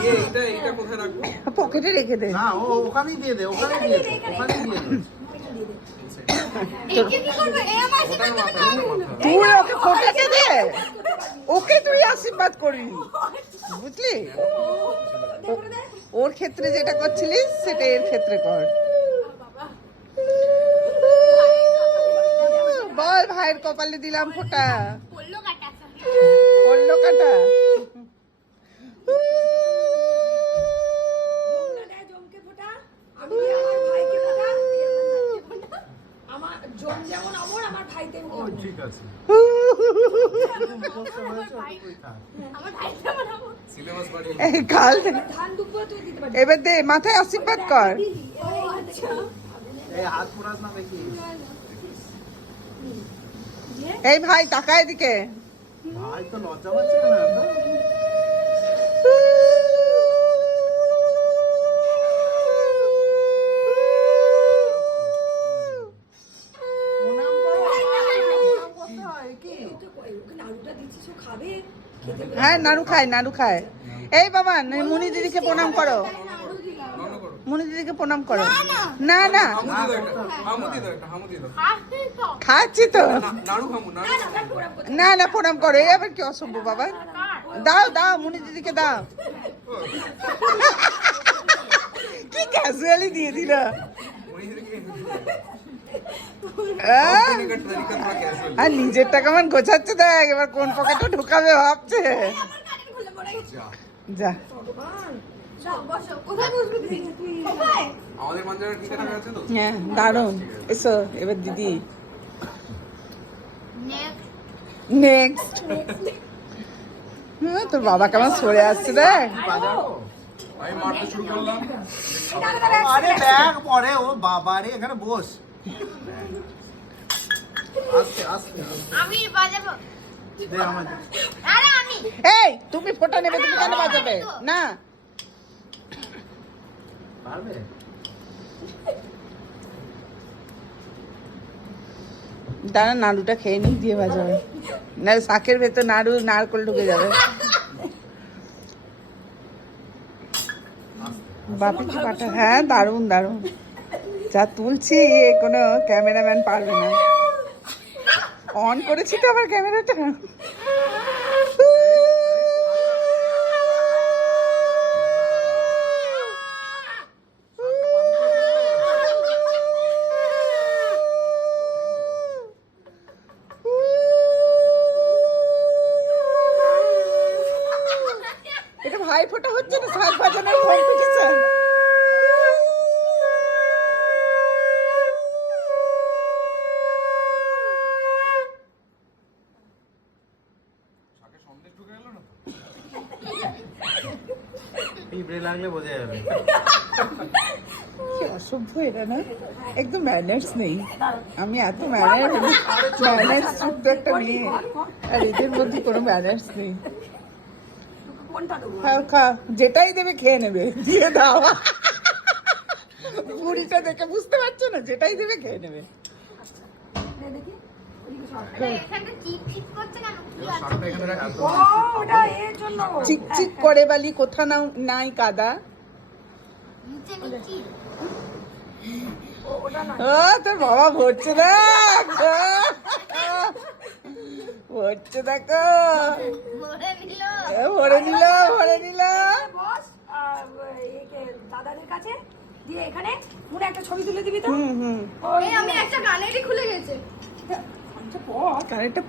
এইটা কোথায় রাখবো? পকেটে রেখে দে। না, ও ওখানেই দিয়ে দে, ওখানেই দিয়ে দে, ওখানেই দিয়ে দে। তুই ওকে ফোটাতে দে, ওকে তুই আশীর্বাদ করবি, বুঝলি? ওর ক্ষেত্রে যেটা করছিলিস সেটা এর ক্ষেত্রে কর। বল ভাইয়ের কপালে দিলাম ফোঁটা, পড়লো কাটা। ঠিক আছে। কাল এবার দে, মাথায় আশীর্বাদ কর। এই হাত পুরাস না দেখি। এই ভাই টাকা এদিকে। ভাই তো লজ্জা পাচ্ছে না। হ্যাঁ নাড়ু খায়, নাড়ু খায়। এই বাবা মুনি দিদিকে প্রণাম করো, মুনি দিদিকে প্রণাম করো। না না খাচ্ছি তো, না না প্রণাম করো। এই আবার কি অসভ্য বাবা। দাও দাও মুনি দিদিকে দাও। কি ক্যাজুয়ালি দিয়ে দিল। আর নিজের টাকা মান গোছাচ্ছে, দেখ এবার কোন পকেটে ঢুকাবে ভাবছে। যা হ্যাঁ দারুন। এসো এবার দিদি নেক্সট। তোর বাবা কেমন সরে আসছে দেখ। আমি মারতে শুরু করলাম। আরে ব্যাগ পরে ও বাবা রে, এখানে বস। আস্তে আস্তে আমি বাজাবো। দে আমাদের। আরে আমি। এই তুমি ফোঁটা নেবে, তুমি কেন বাজাবে না? পারবে? দাঁড়া নাড়ুটা খেয়ে নি, দিয়ে বাজাবে। না শাকের ভেতর নাড়ু নারকল ঢুকে যাবে। বাপি কি পাটা। হ্যাঁ দারুন দারুন, যা তুলছি কোনো ক্যামেরাম্যান পারবে না। অন করেছি তো আবার ক্যামেরাটা। এটা ভাই ফোঁটা হচ্ছে না, শাক বাজানোর কম্পিটিশন। পিঁপড়ে লাগলে বোঝা যাবে। কি অসভ্য এরা না, একদম ম্যানার্স নেই। আমি এত ম্যানার্স যুক্ত একটা মেয়ে, আর এদের মধ্যে কোনো ম্যানার্স নেই। খাও খাও, যেটাই দেবে খেয়ে নেবে, দিয়ে দাও। বুড়িটা দেখে বুঝতে পারছো না, যেটাই দেবে খেয়ে নেবে। এখানটা চিপ চিপ করছে কেন? কি আছে? শাকটা এখানে রাখি। চিকচিক করে বালি কোথা নাই কাদা। নিচে নিচি। ও তোর বাবা ভরছে দেখ, ভরছে দেখো। ভরে নিল। ভরে নিল, ভরে নিল। দাদাদের কাছে দিয়ে এখানে মনে একটা ছবি তুলে দিবি তো। হুম হুম, এই আমি একটা গানেরই খুলে গেছে। কানেরটা